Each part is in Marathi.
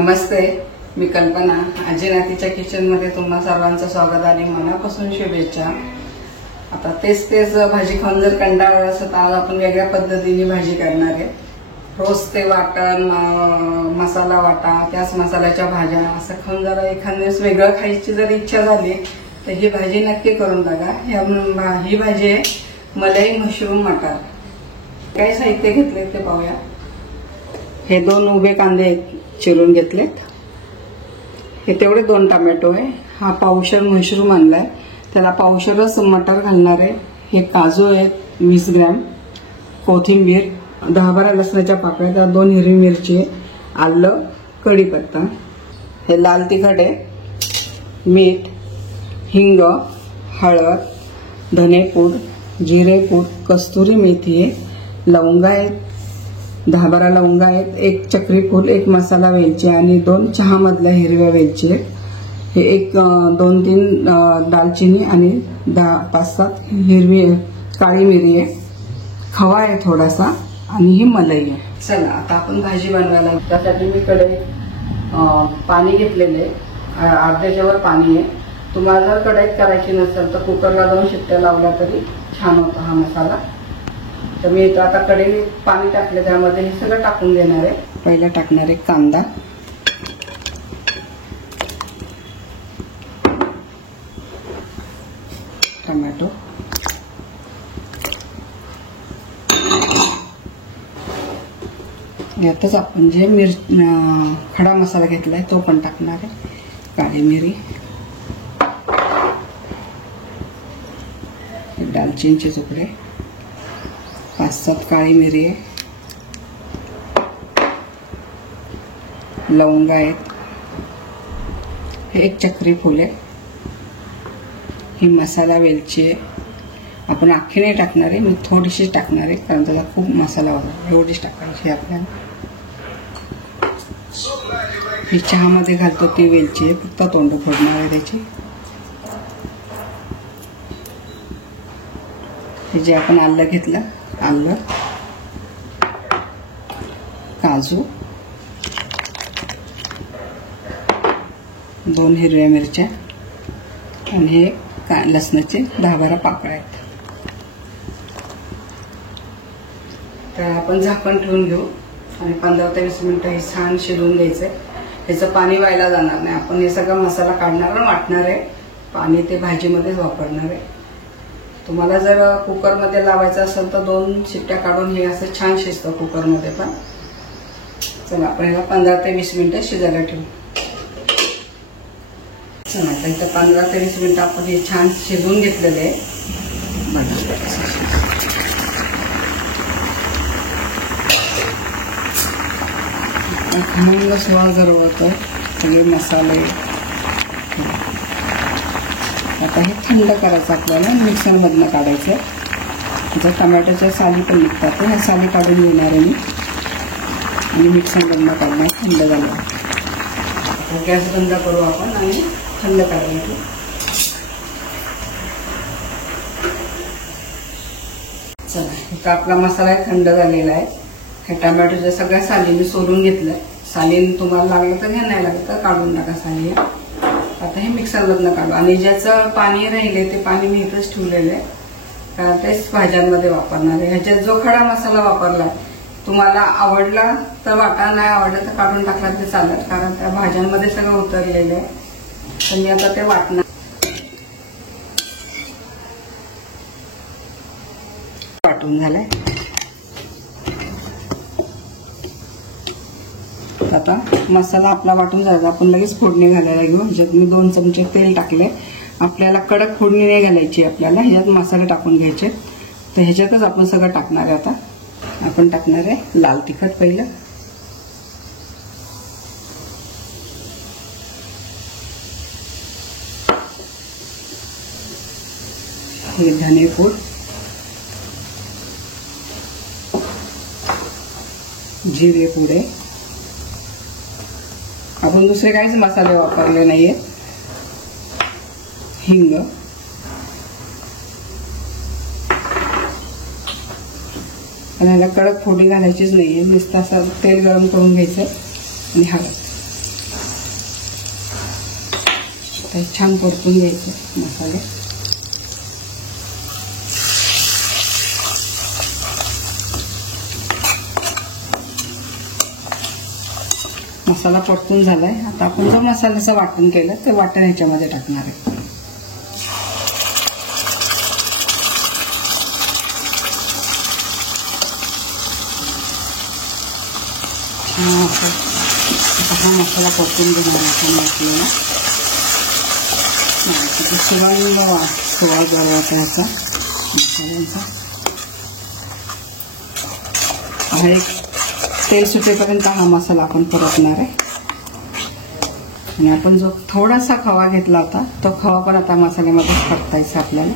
नमस्ते, मी कल्पना. आजी नातीच्या किचन मध्ये तुम्हा सर्वांचं स्वागत आणि मनापासून शुभेच्छा. आता तेच भाजी खाऊन जर कंटाळा असं तर आज आपण वेगळ्या पद्धतीने भाजी करणार आहे. रोज ते वाटण, मसाला वाटा, त्याच मसाल्याच्या भाज्या असं खाऊन जरा एखाद्या दिवस वेगळं खायची जर इच्छा झाली तर ही भाजी नक्की करून टाका. ही भाजी आहे मलाई मशरूम मटार. काय साहित्य घेतले ते पाहूया. हे 2 उभे कांदे चिरून घेतलेत. हे तेवढे 2 टोमॅटो आहे. हा पावशर मशरूम आणलाय, त्याला पावशरच मटार घालणार आहे. हे काजू आहेत 20 ग्रॅम, कोथिंबीर, 10-12 लसणाच्या पाकळ्या, 2 हिरवी मिरची, आलं, कढीपत्ता, हे लाल तिखट आहे, मीठ, हिंग, हळद, धनेपूड, जिरेपूड, कस्तुरी मेथी आहे, लवंगा आहेत, 10-12 लवंगा आहेत, 1 चक्री फूल, 1 मसाला वेलची आणि 2 चहामधल्या हिरव्या वेलची आहेत. हे 2-3 दालचिनी आणि 5-7 हिरवी काळी मिरी आहे, खवा आहे थोडासा आणि ही मलाई आहे. चला आता आपण भाजी बनवायला. त्यासाठी मी कढईत पाणी घेतलेले, अर्ध्याच्या वर पाणी आहे. तुम्हाला जर कढईत करायची नसेल तर कुकरला 2 शिट्ट्या लावल्या तरी छान होता हा मसाला. तर मी इथं आता कढईत पाणी टाकले, त्यामध्ये हे सगळं टाकून देणार आहे. पहिला टाकणार आहे कांदा, टोमॅटो, यातच आपण जे खडा मसाला घेतलाय तो पण टाकणार आहे. काळी मिरी, दालचिनीचे तुकडे, 5-7 काळी मिरी आहे, लवंगा आहेत, हे 1 चक्री फूल आहे, ही मसाला वेलची आहे. आपण अख्खी नाही टाकणार आहे, मी थोडीशी टाकणार आहे कारण त्याला खूप मसाला होता. एवढीच टाकायची आपल्याला. ही चहामध्ये घालतो ती वेलची आहे, फक्त तोंड फोडणार आहे त्याची. हे जे आपण आलं घेतलं, आलं, काजू, 2 हिरव्या मिरच्या आणि हे लसणाचे 10-12 पाकळ्या आहेत. तर आपण झाकण ठेवून घेऊ आणि 15 ते 20 मिनिटं हे छान शिजवून घ्यायचंय. ह्याचं पाणी व्हायला जाणार नाही. आपण हे सगळा मसाला काढणार आणि वाटणार आहे. पाणी ते भाजीमध्येच वापरणार आहे. तुम्हाला जर कुकरमध्ये लावायचं असेल तर 2 शिट्ट्या काढून हे असं छान शिजतं कुकरमध्ये पण. चला आपण ह्याला 15 ते 20 मिनिटं शिजायला ठेवू. चला आता इथं 15 ते 20 मिनिटं आपण हे छान शिजवून घेतलेले आहे. खमंग सुवास गरवतो सगळे मसाले. आता हे थंड करायचं आपल्याला, मिक्सरमधनं काढायचं. जर टमॅटोच्या साली पण निघतात, ह्या साली काढून घेणार आहे मी आणि मिक्सरमधनं काढणार. थंड झालं गॅस बंद करू आपण आणि थंड करायला. चला इथं आपला मसाला थंड झालेला आहे. हे टमॅटोच्या सगळ्या साली मी सोलून घेतल्या. साली तुम्हाला लागलं तर घ्या, नाही लागलं तर काढून टाका साली. आता हे मिक्सरमधनं काढू आणि ज्याचं पाणी राहिले ते पाणी मी इथंच ठेवलेलं आहे कारण तेच भाज्यांमध्ये वापरणार आहे. ह्याच्यात जो खडा मसाला वापरला तुम्हाला आवडला तर वाटा, नाही आवडला तर काढून टाकला ते चालेल कारण त्या भाज्यांमध्ये सगळं उतरलेलं आहे. तर मी आता ते वाटणार. वाटून झालंय. आता मसाला आपला वाटून झाला, आपण लगेच फोडणी घालायला घेऊ. ह्याच्यात मी 2 चमचे तेल टाकले. आपल्याला कडक फोडणी नाही घालायची, आपल्याला ह्याच्यात मसाले टाकून घ्यायचे. तर ह्याच्यातच आपण सगळं टाकणार आहे. आता आपण टाकणार आहे लाल तिखट पहिलं, हे धनेपूड, जिरेपूड आहे. आपण दुसरे काहीच मसाले वापरले नाहीये. हिंग, आणि ह्याला कडक फोडणी घालायचीच नाहीये, नुसतं असं तेल गरम करून घ्यायचं आणि हळद. ते छान परतून घ्यायचे मसाले. मसाला परतून झालाय. आता आपण जो मसाल्याचं वाटण केलं ते वाटण ह्याच्यामध्ये टाकणार आहे. हा मसाला परतून घेणार आपण आपल्याला. सुगंध सुवास वाढवायचा ह्याचा मसाल्यांचा. हा एक तेल सुटेपर्यंत हा मसाला आपण परतणार आहे. आणि आपण जो थोडासा खवा घेतला होता तो खवा पण आता मसाल्यामध्ये परतायचा आपल्याला.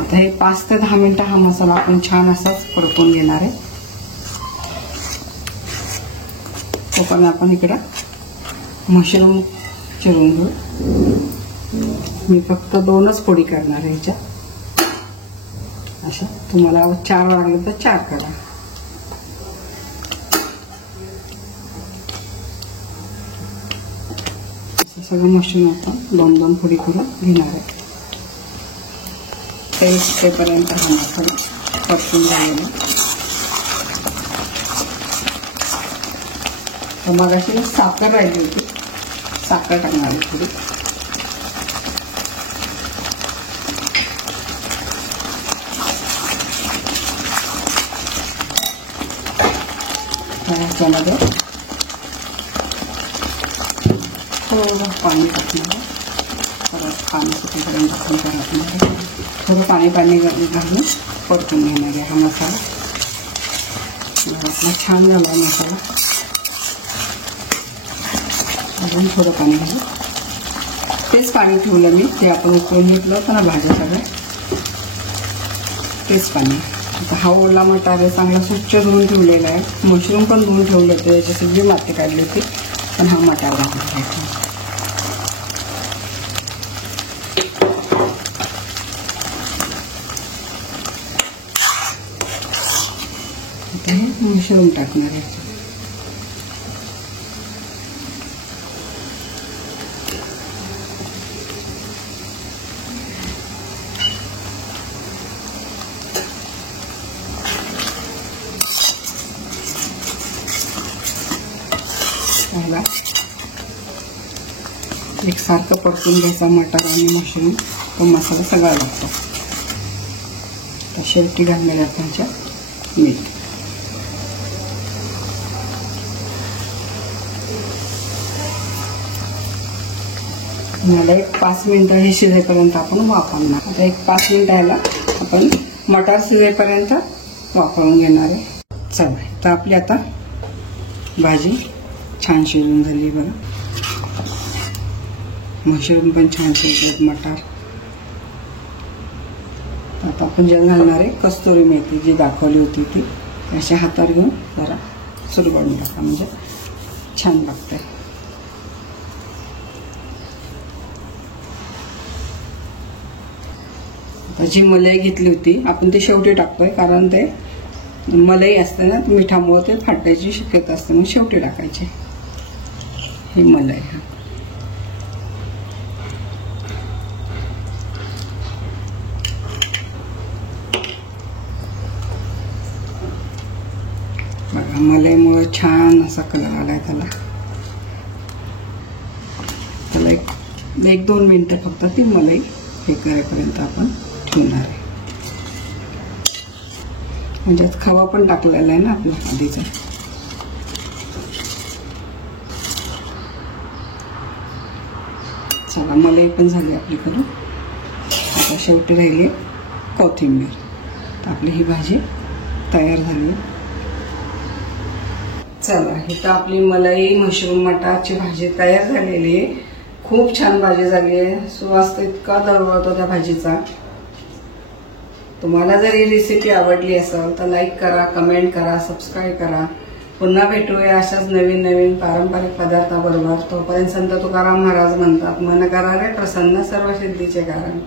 आता हे 5 ते 10 मिनिटं हा मसाला आपण छान असाच परतून घेणार आहे. तो पण आपण इकडं मशरूम चिरून घेऊ. मी फक्त 2च फोडी करणार आहे ह्याच्या. अशा तुम्हाला 4 लागले तर 4 करा. सगळं मशरूम आपण 2-2 फोडी करून घेणार आहे. तेल सुटेपर्यंत हा मसाला परतून झालेला. तर मग अशी साखर राहिली होती, साखर टाकणार आहे थोडी. ह्याच्यामध्ये थोडं पाणी टाकणार. परत पाणी सुटेपर्यंत आपण टाकणार. थोडं पाणी घालून परतून घेणार आहे हा मसाला. आपला छान झाला मसाला. अजून थोडं पाणी घालू. तेच पाणी ठेवलं मी, ते आपण उकळून घेतलं होतं ना भाज्या सगळ्या, तेच पाणी. आता हा ओला मटार आहे, चांगला स्वच्छ धुवून ठेवलेला आहे. मशरूम पण धुवून ठेवले होते, त्याची सगळी माती काढली होती. पण हा मटार घातला. आता हे मशरूम टाकणार आहे. एकसारखं परतून घ्यायचा मटार आणि मशरूम. तो मसाला सगळा लागतो. तर शेवटी घालणार आपण मीठ. मला एक 5 मिनिटं हे शिजेपर्यंत आपण वापरणार. आता एक 5 मिनिटं ह्याला आपण मटार शिजेपर्यंत वापरून घेणार आहे. चला, तर आपली आता भाजी छान शिजून झाली बघा. मशरूम पण छान शिजतात, मटार. आता आपण जे घालणार आहे कस्तुरी मेथी जी दाखवली होती ती अशा हातावर घेऊन जरा सुरगडून टाका, म्हणजे छान लागतंय. आता जी मलाई घेतली होती आपण ती शेवटी टाकतोय, कारण ते मलाई असते ना, मिठामुळे ते फाटायची शक्यता असते, मग शेवटी टाकायची ही मलाई. बघा मलाईमुळे छान असा कलर आलाय त्याला. त्याला एक 2 मिनिटं फक्त ती मलाई हे करेपर्यंत आपण ठेवणार आहे. म्हणजे खवा पण टाकलेला आहे ना आपला आधीचा. चला, मलाई पण झाली आपली करून. आता शेवटी राहिली कोथिंबीर. तर आपली ही भाजी तयार झाली. चला, ही तर आपली मलाई मशरूम मटारची भाजी तयार झालेली आहे. खूप छान भाजी झाली आहे. सुवास इतका दरवळतो त्या भाजीचा. तुम्हाला जर ही रेसिपी आवडली असेल तर लाईक करा, कमेंट करा, सबस्क्राईब करा. पुन्हा भेटूया अशाच नवीन नवीन पारंपरिक पदार्थाबरोबर. तोपर्यंत संत तुकाराम महाराज म्हणतात, मन करा रे प्रसन्न सर्व सिद्धीचे कारण.